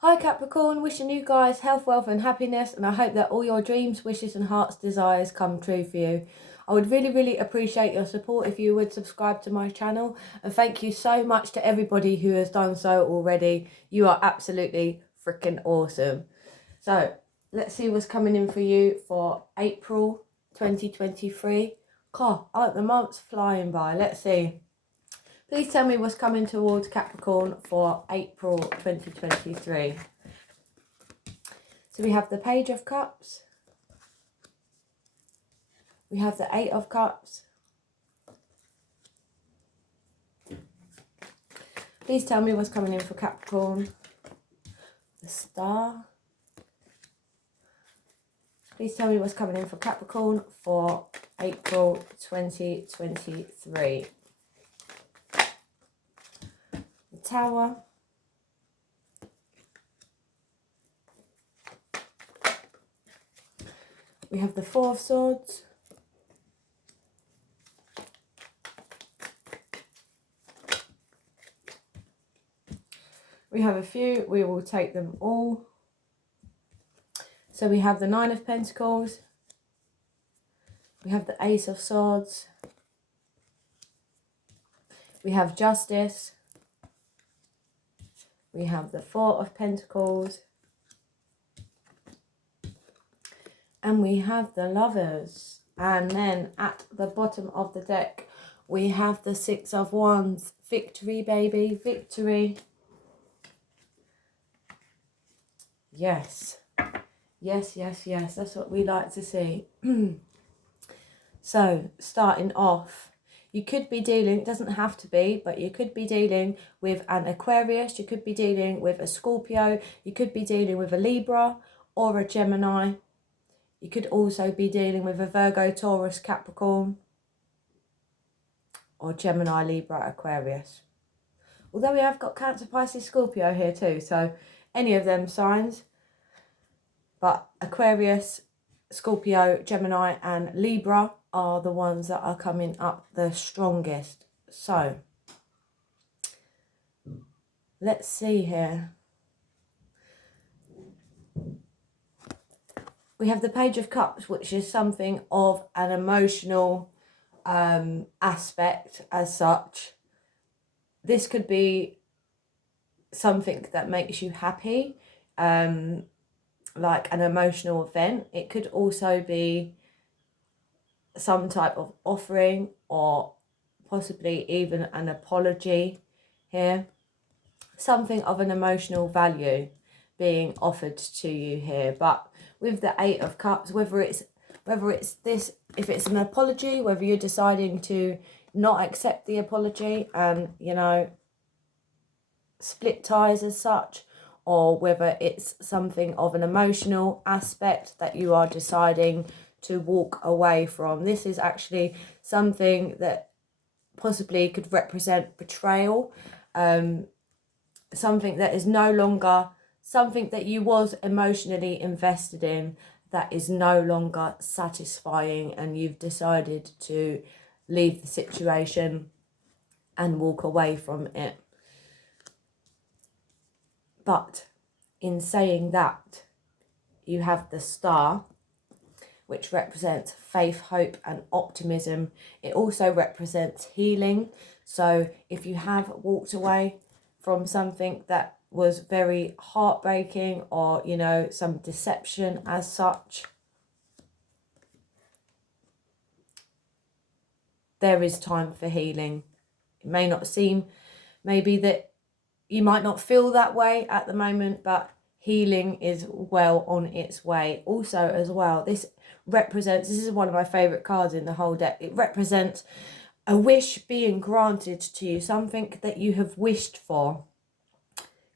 Hi Capricorn, wishing you guys health, wealth and happiness, and I hope that all your dreams, wishes and heart's desires come true for you. I would really appreciate your support if you would subscribe to my channel, and thank you so much to everybody who has done so already. You are absolutely freaking awesome. So let's see what's coming in for you for April 2023. God, the month's flying by. Let's see. Please tell me what's coming towards Capricorn for April 2023. So we have the Page of Cups. We have the Eight of Cups. Please tell me what's coming in for Capricorn. The Star. Please tell me what's coming in for Capricorn for April 2023. The Tower. We have the Four of Swords. We have a few, we will take them all. So we have the Nine of Pentacles. We have the Ace of Swords. We have Justice. We have the Four of Pentacles. And we have the Lovers. And then at the bottom of the deck, we have the Six of Wands. Victory, baby, victory. Yes. Yes, that's what we like to see. So, starting off, you could be dealing, it doesn't have to be, but you could be dealing with an Aquarius, you could be dealing with a Scorpio, you could be dealing with a Libra or a Gemini. You could also be dealing with a Virgo, Taurus, Capricorn, or Gemini, Libra, Aquarius. Although we have got Cancer, Pisces, Scorpio here too, so any of them signs. But Aquarius, Scorpio, Gemini and Libra are the ones that are coming up the strongest. So, let's see here. We have the Page of Cups, which is something of an emotional aspect as such. This could be something that makes you happy, like an emotional event. It could also be some type of offering or possibly even an apology here. Something of an emotional value being offered to you here. But with the Eight of Cups, whether it's this, if it's an apology, whether you're deciding to not accept the apology and, you know, split ties as such, or whether it's something of an emotional aspect that you are deciding to walk away from. This is actually something that possibly could represent betrayal, something that is no longer, something that you was emotionally invested in that is no longer satisfying, and you've decided to leave the situation and walk away from it. But in saying that, you have the Star, which represents faith, hope and optimism. It also represents healing. So if you have walked away from something that was very heartbreaking, or, you know, some deception as such, there is time for healing. It may not seem, maybe that you might not feel that way at the moment, but healing is well on its way. Also as well, this represents, this is one of my favourite cards in the whole deck. It represents a wish being granted to you, something that you have wished for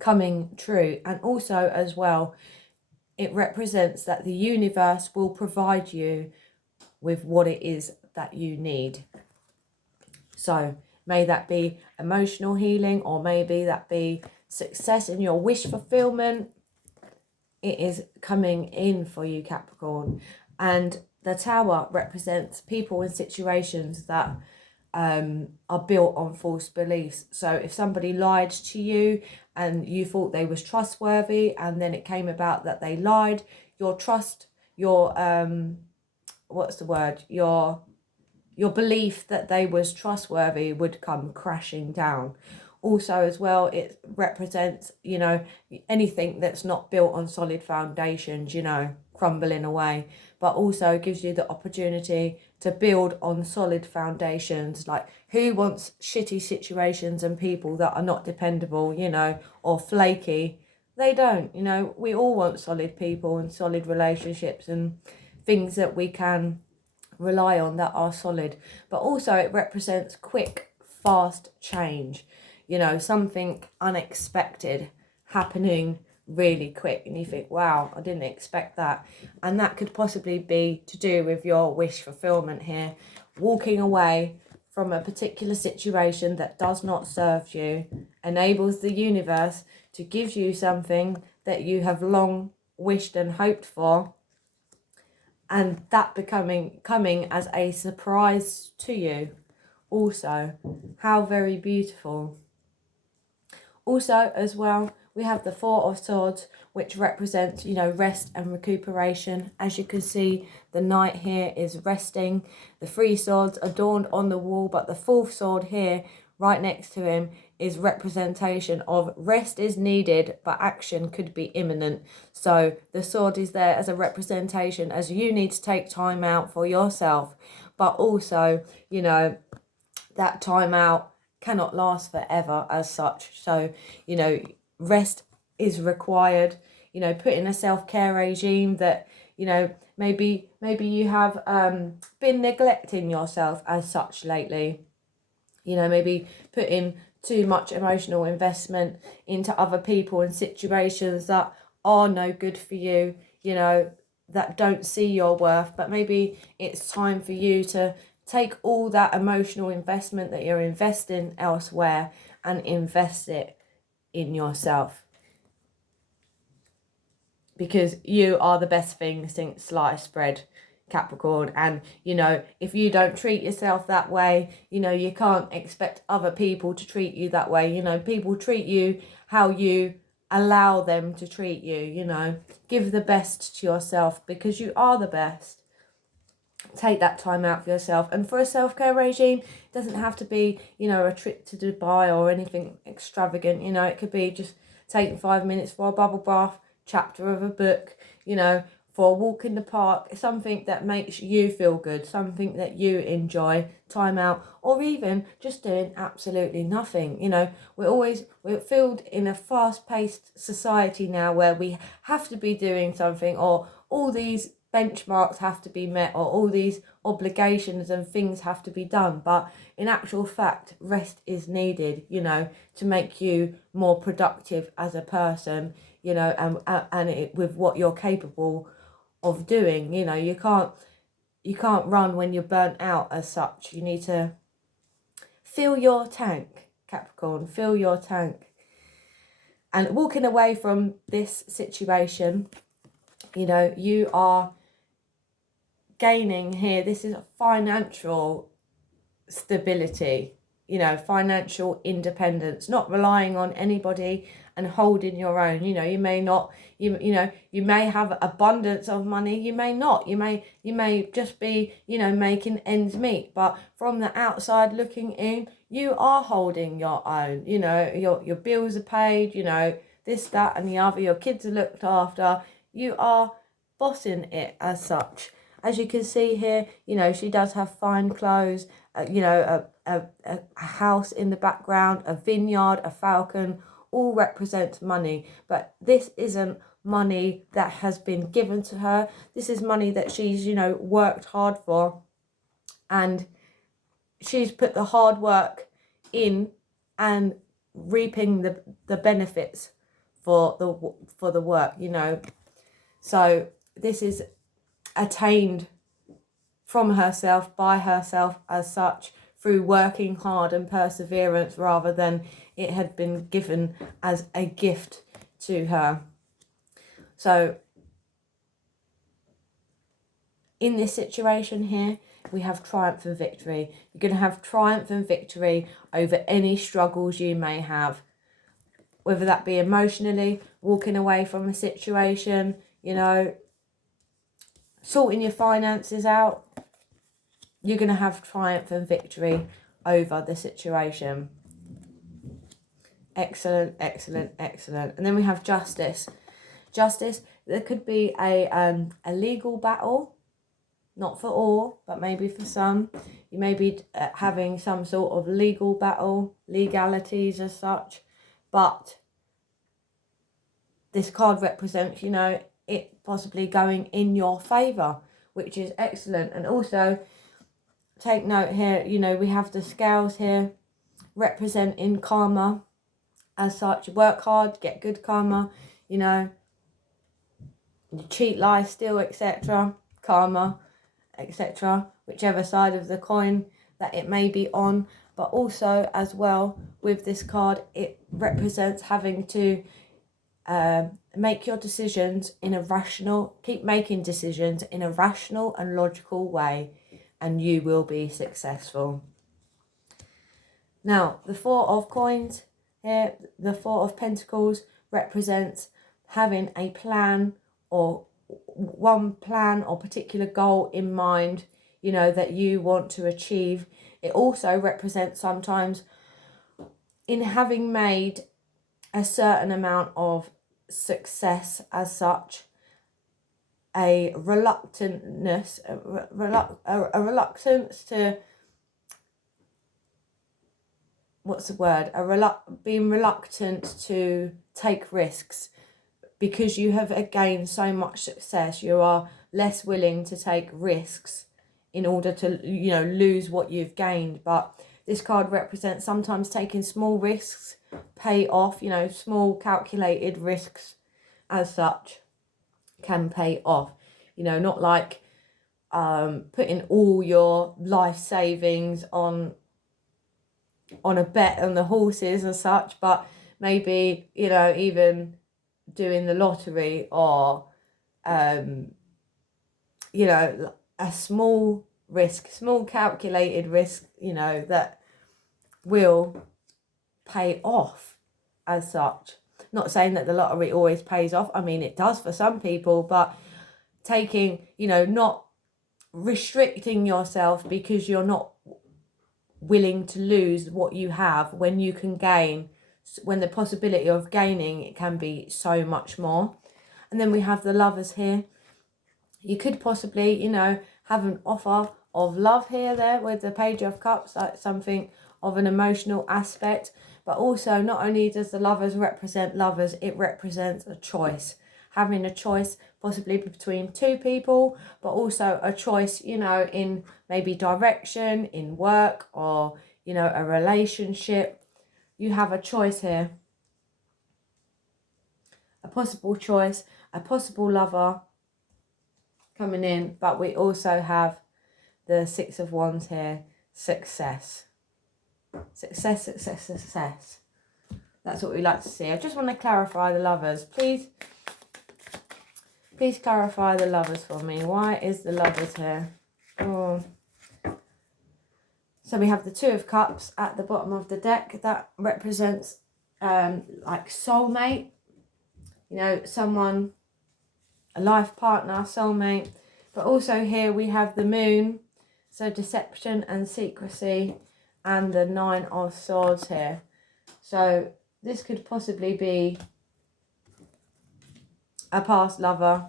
coming true. And also as well, it represents that the universe will provide you with what it is that you need. So may that be emotional healing, or maybe that be success in your wish fulfillment. It is coming in for you, Capricorn. And the Tower represents people and situations that are built on false beliefs. So if somebody lied to you and you thought they was trustworthy, and then it came about that they lied. Your trust, your what's the word, your belief that they was trustworthy would come crashing down. Also as well, it represents, you know, anything that's not built on solid foundations, you know, crumbling away. But also gives you the opportunity to build on solid foundations. Like, who wants shitty situations and people that are not dependable, you know, or flaky? They don't, you know. We all want solid people and solid relationships and things that we can rely on that are solid. But also it represents quick, fast change, you know, something unexpected happening really quick, and you think, wow, I didn't expect that. And that could possibly be to do with your wish fulfillment here, walking away from a particular situation that does not serve you enables the universe to give you something that you have long wished and hoped for, and that coming as a surprise to you. Also, how very beautiful. Also as well, we have the Four of Swords, which represents, you know, rest and recuperation. As you can see, the Knight here is resting. The three swords adorned on the wall, but the fourth sword here right next to him is representation of rest is needed, but action could be imminent. So the sword is there as a representation as you need to take time out for yourself, but also, you know, that time out cannot last forever as such. So, you know, rest is required. You know, put in a self-care regime that, you know, maybe you have been neglecting yourself as such lately. You know, maybe put in too much emotional investment into other people and situations that are no good for you, you know, that don't see your worth. But maybe it's time for you to take all that emotional investment that you're investing elsewhere and invest it in yourself. Because you are the best thing since sliced bread, Capricorn. And, you know, if you don't treat yourself that way, you know, you can't expect other people to treat you that way. You know, people treat you how you allow them to treat you, you know. Give the best to yourself because you are the best. Take that time out for yourself. And for a self-care regime, it doesn't have to be, you know, a trip to Dubai or anything extravagant. You know, it could be just taking 5 minutes for a bubble bath, chapter of a book, you know, for a walk in the park, something that makes you feel good, something that you enjoy, time out, or even just doing absolutely nothing. You know, we're filled in a fast-paced society now where we have to be doing something, or all these benchmarks have to be met, or all these obligations and things have to be done. But in actual fact, rest is needed, you know, to make you more productive as a person, you know, and it, with what you're capable of doing. You know, you can't run when you're burnt out as such. You need to fill your tank, Capricorn, fill your tank. And walking away from this situation, you know, you are gaining here. This is financial stability, you know, financial independence, not relying on anybody and holding your own. You know, you may not, you know, you may have abundance of money, you may not, you may just be, you know, making ends meet, but from the outside looking in, you are holding your own. You know, your bills are paid, you know, this, that and the other, your kids are looked after, you are bossing it as such. As you can see here, you know, she does have fine clothes, you know, a house in the background, a vineyard, a falcon, all represent money. But this isn't money that has been given to her. This is money that she's, you know, worked hard for. And she's put the hard work in and reaping the benefits for the work, you know. So this is attained from herself, by herself as such, through working hard and perseverance, rather than it had been given as a gift to her. So in this situation here, we have triumph and victory. You're going to have triumph and victory over any struggles you may have. whether that be emotionally, walking away from a situation, you know, sorting your finances out. You're going to have triumph and victory over the situation. Excellent, excellent, excellent. And then we have justice. Justice, there could be a legal battle, not for all, but maybe for some. You may be having some sort of legal battle, legalities as such, but this card represents, you know, it possibly going in your favour, which is excellent. And also, take note here, you know, we have the scales here representing karma as such. Work hard, get good karma, you know, you cheat, lie, steal, etc. Karma, etc. Whichever side of the coin that it may be on. But also as well with this card, it represents having to make your decisions in a rational, keep making decisions in a rational and logical way, and you will be successful. Now, the Four of Coins here, the Four of Pentacles represents having a plan, or one plan or particular goal in mind, you know, that you want to achieve. It also represents sometimes in having made a certain amount of success as such, a reluctantness, a reluctance to, what's the word, being reluctant to take risks. Because you have gained so much success, you are less willing to take risks in order to, you know, lose what you've gained. But this card represents sometimes taking small risks pay off, you know, small calculated risks as such can pay off. You know, not like putting all your life savings on a bet on the horses as such, but maybe, you know, even doing the lottery, or you know, a small risk, small calculated risk, you know, that will pay off as such. Not saying that the lottery always pays off. I mean, it does for some people, but taking, you know, not restricting yourself because you're not willing to lose what you have when you can gain, when the possibility of gaining it can be so much more. And then we have the Lovers here. You could possibly, you know, have an offer of love here, there with the Page of Cups, like something of an emotional aspect. But also, not only does the Lovers represent lovers, it represents a choice. Having a choice possibly between two people, but also a choice, you know, in maybe direction, in work, or, you know, a relationship. You have a choice here. A possible choice, a possible lover coming in. But we also have the Six of Wands here. Success. Success, success, success. That's what we like to see. I just want to clarify the Lovers. Please clarify the Lovers for me. Why is the Lovers here? Oh. So we have the Two of Cups at the bottom of the deck. That represents like soulmate. You know, someone, a life partner, soulmate. But also here we have the Moon. So deception and secrecy. And the Nine of Swords here. So this could possibly be a past lover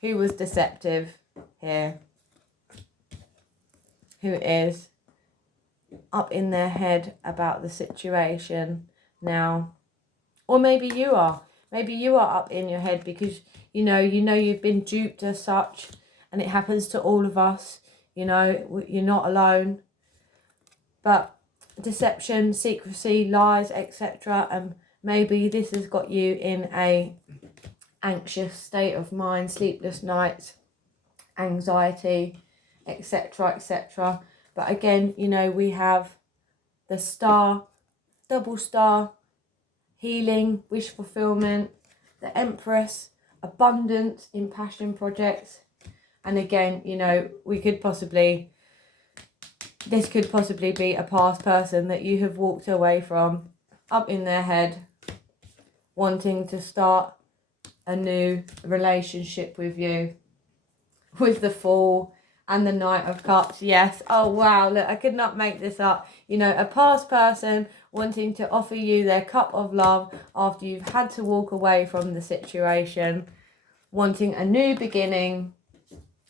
who was deceptive here, who is up in their head about the situation now. Or maybe you are. Maybe you are up in your head because, you know you've been duped as such, and it happens to all of us. You know, you're not alone. But deception, secrecy, lies, etc. And maybe this has got you in a anxious state of mind, sleepless nights, anxiety, etc., etc. But again, you know, we have the Star, double star, healing, wish fulfillment, the Empress, abundance in passion projects. And again, you know, this could possibly be a past person that you have walked away from, up in their head, wanting to start a new relationship with you. With the Fool and the Knight of Cups, yes. Oh, wow, look, I could not make this up. You know, a past person wanting to offer you their cup of love after you've had to walk away from the situation, wanting a new beginning,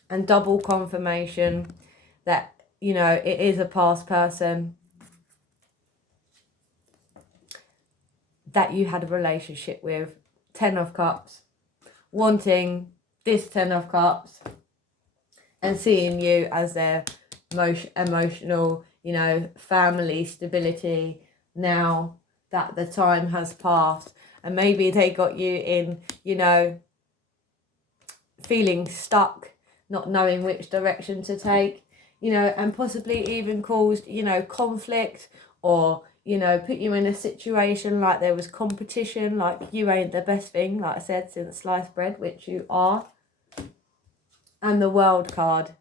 and double confirmation that, you know, it is a past person that you had a relationship with. 10 of Cups, wanting this 10 of Cups and seeing you as their emotional, you know, family stability now that the time has passed. And maybe they got you in, you know, feeling stuck, not knowing which direction to take, you know, and possibly even caused, you know, conflict, or, you know, put you in a situation like there was competition, like you ain't the best thing, like I said, since sliced bread, which you are. And the World card,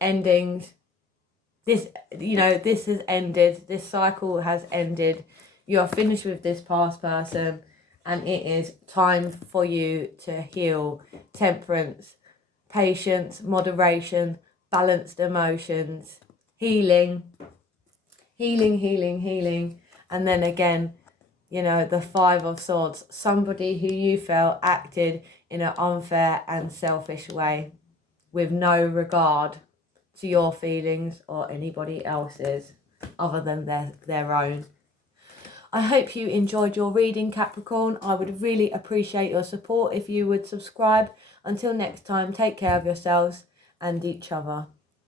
endings. This, you know, this has ended. This cycle has ended. You are finished with this past person, and it is time for you to heal. Temperance, patience, moderation, balanced emotions, healing, healing, healing, healing. And then again, you know, the 5 of Swords, somebody who you felt acted in an unfair and selfish way with no regard to your feelings or anybody else's other than their own. I hope you enjoyed your reading, Capricorn. I would really appreciate your support if you would subscribe. Until next time, take care of yourselves and each other.